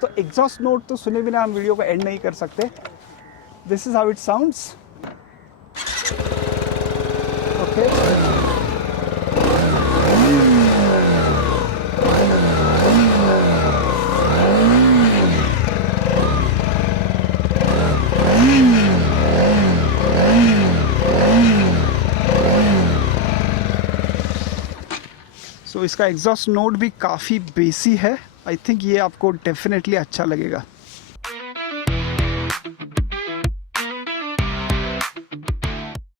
दोस्तों exhaust note तो सुने बिना हम वीडियो को एंड नहीं कर सकते। This is how it sounds. Okay, so इसका एग्जॉस्ट नोट भी काफ़ी बेसी है। आई थिंक ये आपको डेफिनेटली अच्छा लगेगा।